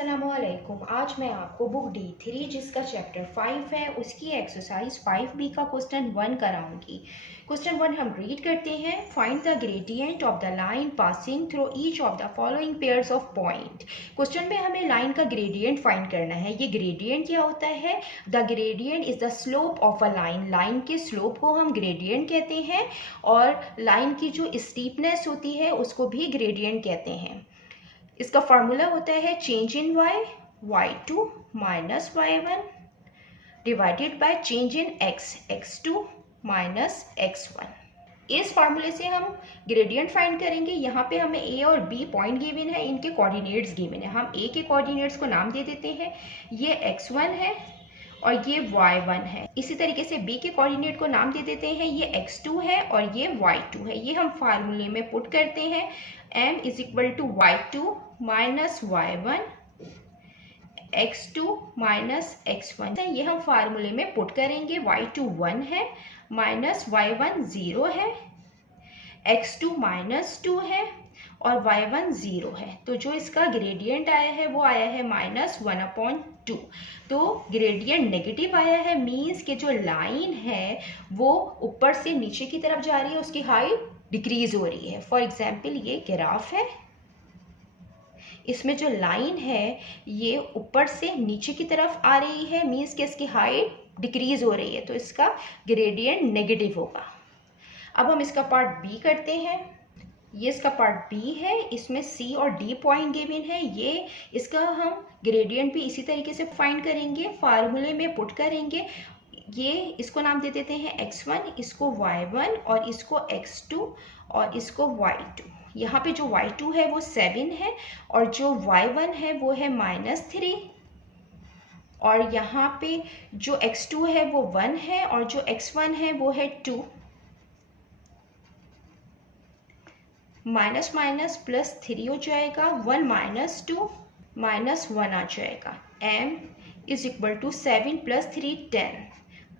अस्सलामुअलैकुम। आज मैं आपको बुक D3 जिसका चैप्टर 5 है उसकी एक्सरसाइज 5B का क्वेश्चन 1 कराऊंगी। क्वेश्चन 1 हम रीड करते हैं। Find the gradient of the line passing through each of the following pairs of point. Question में हमें लाइन का ग्रेडियंट फाइंड करना है। ये ग्रेडियंट क्या होता है? The gradient is the slope of a line. Line के स्लोप को हम ग्रेडियंट कहते हैं और लाइन की जो स्टीपनेस होती है उसको भी ग्रेडियंट कहते हैं। इसका फार्मूला होता है change in y2 minus y1 divided by change in x2 minus x1। इस फार्मूले से हम ग्रेडियंट फाइंड करेंगे। यहाँ पे हमें a और b पॉइंट गिवन है, इनके कोऑर्डिनेट्स गिवन है। हम a के कोऑर्डिनेट्स को नाम दे देते हैं, ये x1 है और ये y1 है। इसी तरीके से b के कोऑर्डिनेट को नाम दे देते हैं, ये x2 है और ये y2 है। ये हम फार्मूले में पुट करते हैं, m is equal to y2 minus y1 x2 minus x1। ये हम फार्मूले में पुट करेंगे। y2 1 है माइनस y1 0 है, x2 माइनस 2 है और y1 0 है। तो जो इसका ग्रेडियंट आया है वो आया है -1/2। तो ग्रेडियंट नेगेटिव आया है, मीन्स कि जो लाइन है वो ऊपर से नीचे की तरफ जा रही है, उसकी हाइट डिक्रीज हो रही है। फॉर एग्जाम्पल ये ग्राफ है, इसमें जो लाइन है ये ऊपर से नीचे की तरफ आ रही है, मीन्स कि इसकी हाइट डिक्रीज हो रही है, तो इसका ग्रेडियंट नेगेटिव होगा। अब हम इसका पार्ट बी करते हैं। ये इसका पार्ट बी है, इसमें सी और डी पॉइंट गिवन है। ये इसका हम ग्रेडियंट भी इसी तरीके से फाइंड करेंगे, फार्मूले में पुट करेंगे। ये इसको नाम दे देते हैं x1, इसको y1 और इसको x2 और इसको y2। यहाँ पे जो y2 है वो 7 है और जो y1 है वो है -3 और यहाँ पे जो x2 है वो 1 है और जो x1 है वो है 2। माइनस माइनस प्लस 3 हो जाएगा, 1 माइनस 2 माइनस 1 आ जाएगा। m is equal to 7 plus 3 10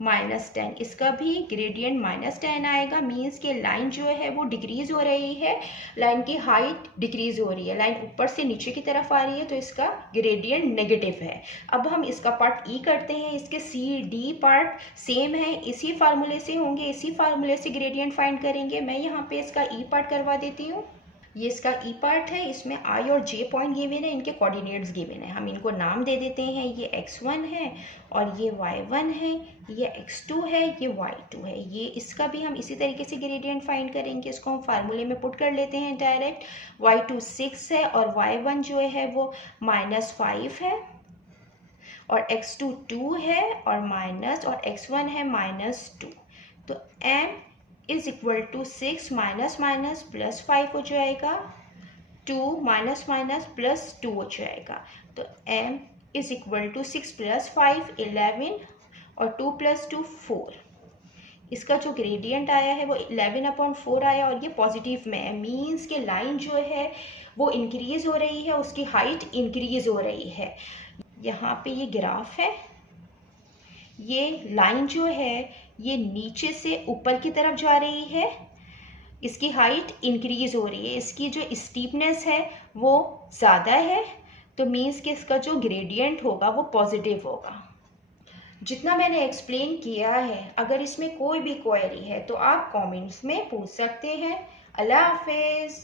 -10। इसका भी ग्रेडियंट -10 आएगा, मीन्स के लाइन जो है वो डिक्रीज हो रही है, लाइन की हाइट डिक्रीज हो रही है, लाइन ऊपर से नीचे की तरफ आ रही है, तो इसका ग्रेडियंट नेगेटिव है। अब हम इसका पार्ट ई करते हैं। इसके सी डी पार्ट सेम है, इसी फार्मूले से होंगे, इसी फार्मूले से ग्रेडियंट फाइंड करेंगे। मैं यहाँ पे इसका ई पार्ट करवा देती हूँ। ये इसका ई पार्ट है, इसमें आई और जे पॉइंट गिवन है, इनके कोऑर्डिनेट्स गिवन है। हम इनको नाम दे देते हैं, ये x1 है और ये y1 है, ये x2 है, ये y2 है। ये इसका भी हम इसी तरीके से ग्रेडियंट फाइंड करेंगे। इसको हम फार्मूले में पुट कर लेते हैं डायरेक्ट। y2 6 है और y1 जो है वो -5 है और x2 2 है और माइनस और x1 है -2। तो m is equal to 6 minus minus plus 5 हो जाएगा, 2 माइनस माइनस प्लस 2 हो जाएगा। तो m is equal to 6 plus 5 11 और 2 प्लस 2 4। इसका जो ग्रेडियंट आया है वो 11/4 आया और ये पॉजिटिव में है, मीन्स के लाइन जो है वो इंक्रीज हो रही है, उसकी हाइट इंक्रीज हो रही है। यहाँ पे ये ग्राफ है, ये लाइन जो है ये नीचे से ऊपर की तरफ जा रही है, इसकी हाइट इंक्रीज हो रही है, इसकी जो स्टीपनेस है वो ज़्यादा है, तो मीन्स कि इसका जो ग्रेडियंट होगा वो पॉजिटिव होगा। जितना मैंने एक्सप्लेन किया है, अगर इसमें कोई भी क्वेरी है तो आप कमेंट्स में पूछ सकते हैं। अल्लाह हाफिज़।